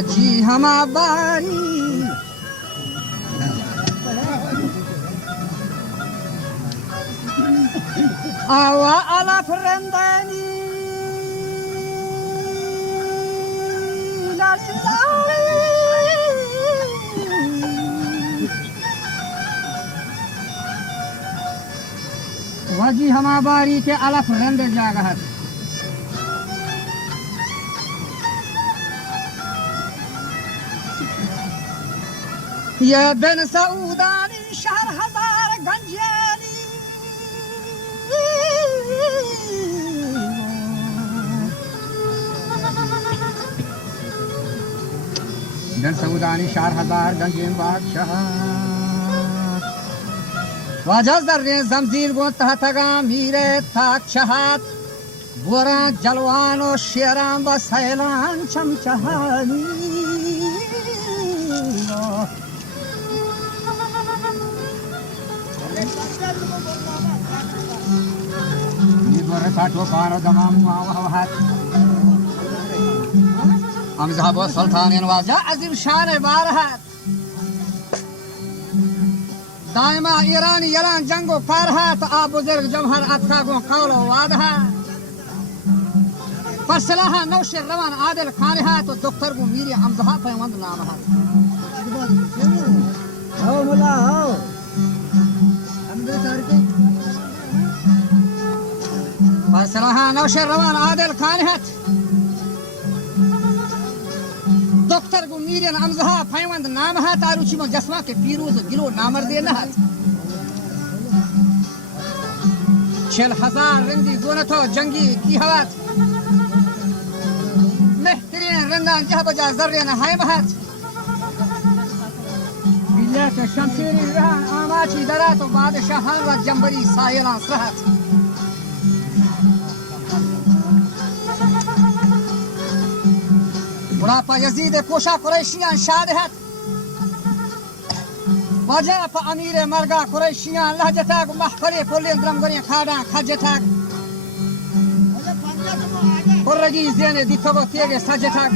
वजी हमारी आवा अला फ्रेंदानी वजी हमारी के अला फ्रेंद जागहत ये बिन सऊदानी शहर हजार गंजानी बिन सऊदानी शहर हजार गंजेन बादशाह वजह दर्रे जमजीर गो तहतगा मीरे ताक शहात बोरा जलवानो शेरां बसैलान चमचहानी साठो पारो दमाम वाहत हम जहाबो सुल्तान नवाजा अजीम शान बारहत दाइमा ईरान यलान जंगो कारहत आ बुजुर्ग जमहर अतका गो कौलो वादहा फसलाहा नौशर रवान आदिल खान है तो डॉक्टर को मीरी हमजहा पैवंद नाम है आओ मुला आओ हम दो सर के फसलाहा नौशर रवान आदिल खान है डॉक्टर को मीरी हमजहा पैवंद नाम है तारुचि में जस्मा के पीरोज गिलो नामर देना है 6000 रंगी गोनतो जंगी की हवात रंदान जहाँ बजा जर्रे न हाय महत बिल्ला के शमशीरी रहन आमाची दरा तो बादशाह व जंबरी सायलान सहत बुढ़ापा यजीद कोशा कुरैशियां शादहत वजह प अमीर मरगा कुरैशियां लहजता महफले पोले द्रमगरी खाड़ा खजता Korragi zene di togo tiege sajetak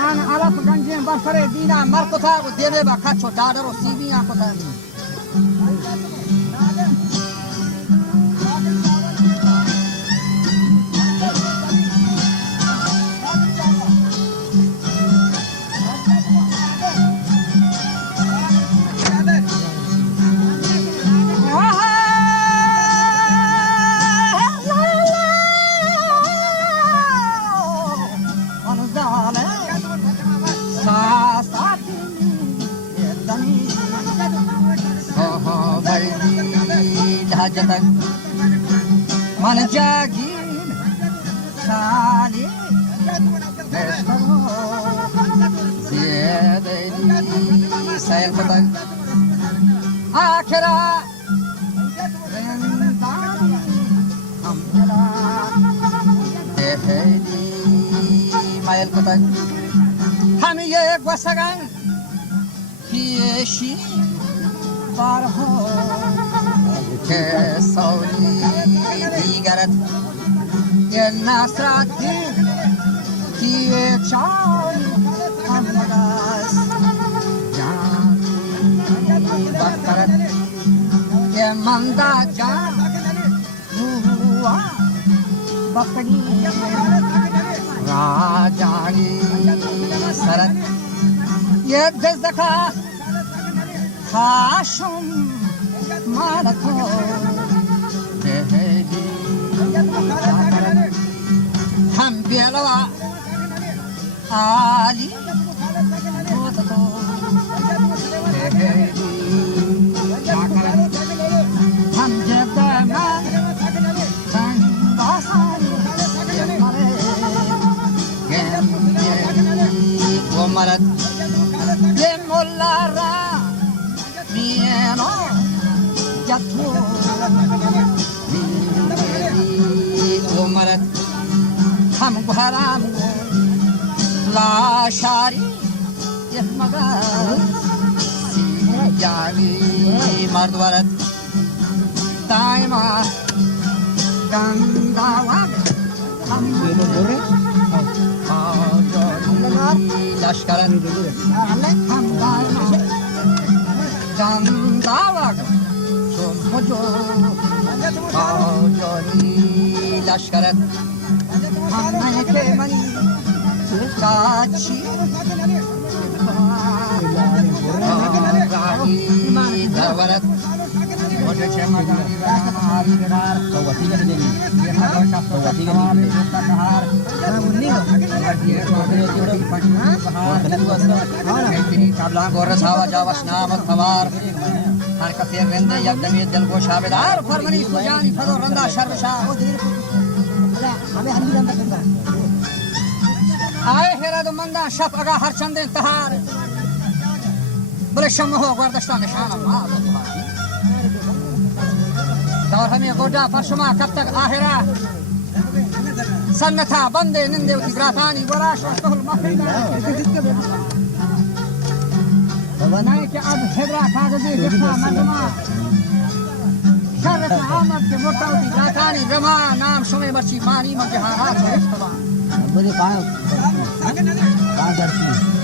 an alap ganjen barfare dina markota ko debe ba kacho dadaro sibiya ko tan मन जागीर साली ज़ियादती सैल पतंग आखिरा रंदानी हमला देखेली मायल पतंग हम ये वसगन किएशी पार हो के सौली दिगरत ये नासरात की ये चाल हमदास जानी बकरत ये मंदा जान हुआ बकरी राजानी सरत ये दज़का खाशुम मारको देहली हम बेलवा आली तो देहली हम जब मन संदासानी मरे वो मरद ये मुल्ला Mieno jatuh Miri umarat Ham haram La syari Yahmagat Siyali mardwarat Taima Gandawat Ham लश्करन चंदावग मुझो जोनी लश्करन हमने के मनी काची दवरत मुझे चमगानी रामारी गरार तो वती के देंगे ये हर का तो वती के लिए का कहार मुन्नी ये कोडे जोड़ी पटना बहार बलुआसा इतनी काबला गोर सावा जावस नाम खबार हर का से रंदे यदमी दिल को शाबेदार फरमानी सुजानी फदो रंदा शर्मशा हमें हल्दी रंदा करता आए हेरा दो मंदा शफ अगा हर चंदे तहार बोले शम हो गर्दस्ता निशान मार और हमें गोडा परशुमा कब तक आहिरा सन्नथा बंदे निंदे उती ग्राफानी वराश वस्तुल मफिना बनाए कि अब हेबरा कागज़ी लिखा मजमा शर्रत आमद के मोटा उती ग्राफानी रमा नाम शुमे बर्ची मानी मजहारात रिफ्तवा बड़ी कहाँ दर्शी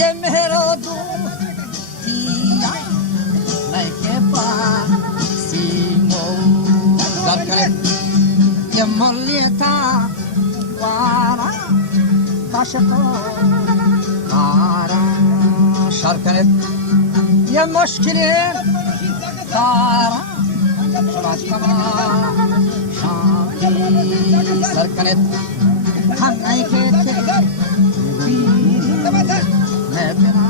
ये मेरा ये मलियता वारा काशतो आरा शरकने ये मुश्किलें तारा राजकमा शांति सरकने हम नहीं कहते मैं बिना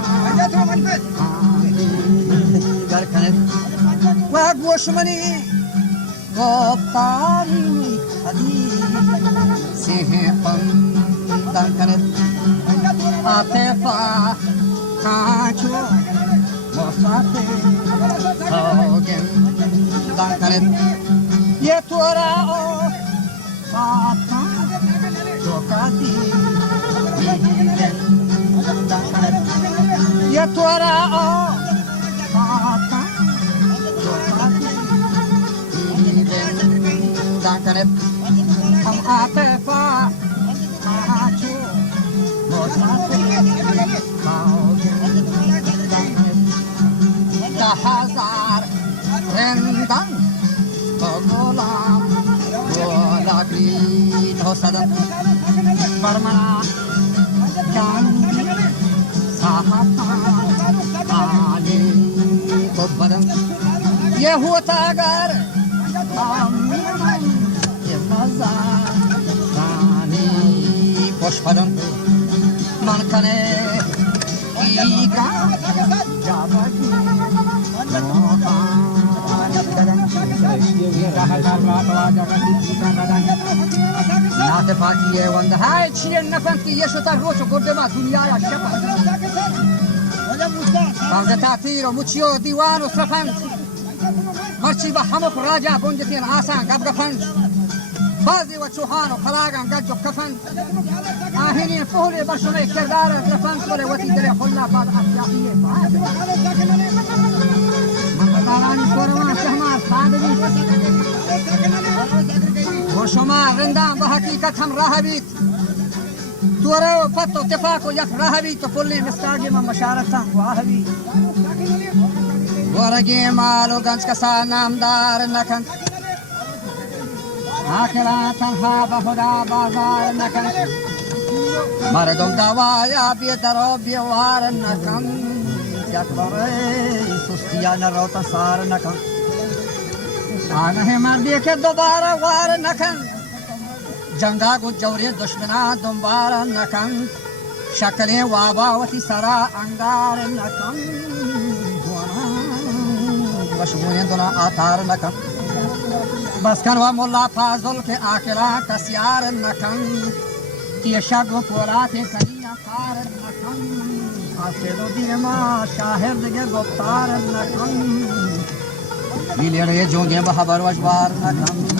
गरकने वह गोशमनी गोपाली हदी सिंह पंदकने आते पा कांचो मोसाते होगें दंकने ये तोरा ओ साथा जोकाती ये तोरा ओ साथा जोकाती दंकने हम आते पा कांचो मोसाते हजार रंदन गोलाम गोलागी धोसदन परमना चांदी साहता आले गोबरन ये होता अगर ये मजा रानी पुष्पदन मन कने ईगा जाबकी नाते पाकी ये वंद हाय चियन नफन की ये शोता रोचो गोडमा दुनिया या शपा बांजता तीरो मुचियो दीवानो सफन मर्ची बहमक राजा गुंजतीन आसान गबगफन बाजी व चौहान खलागन गज्जो कफन आहिनी पहले बशमे किरदार लफन कोले वती दले खुल्ला बाद अफयाहिए तालानी कोरमा शहमार सादवी वो शुमार रंदाम बहकीकत हम राहबीत तोरे पत्तो तफाको यक राहबी तो पुल्ले मिस्तागी में मशारता वाहबी वरगे मालो गंज का सा नामदार नखन आखिरा तन्हा बहुदा बाजार नखन मर्दों दवाया बेदरो व्यवहार नखन यकबरे सुस्तिया न रोता सार नखन आने मर देखे दोबारा वार नखन जंगा गो जवरे दुश्मना दोबारा नखन शक्लें वाबावती सरा अंगार नखन मशहूरें दोना आतार नखन बसकन व मुल्ला फाजुल के आकिला कसियार नखन केशा गो पोला थे कलिया कार नखन आसेलो दिरमा शाहिर दिगे गुफ्तार नखन मिले रे जोगे बहाबर वजवार नखन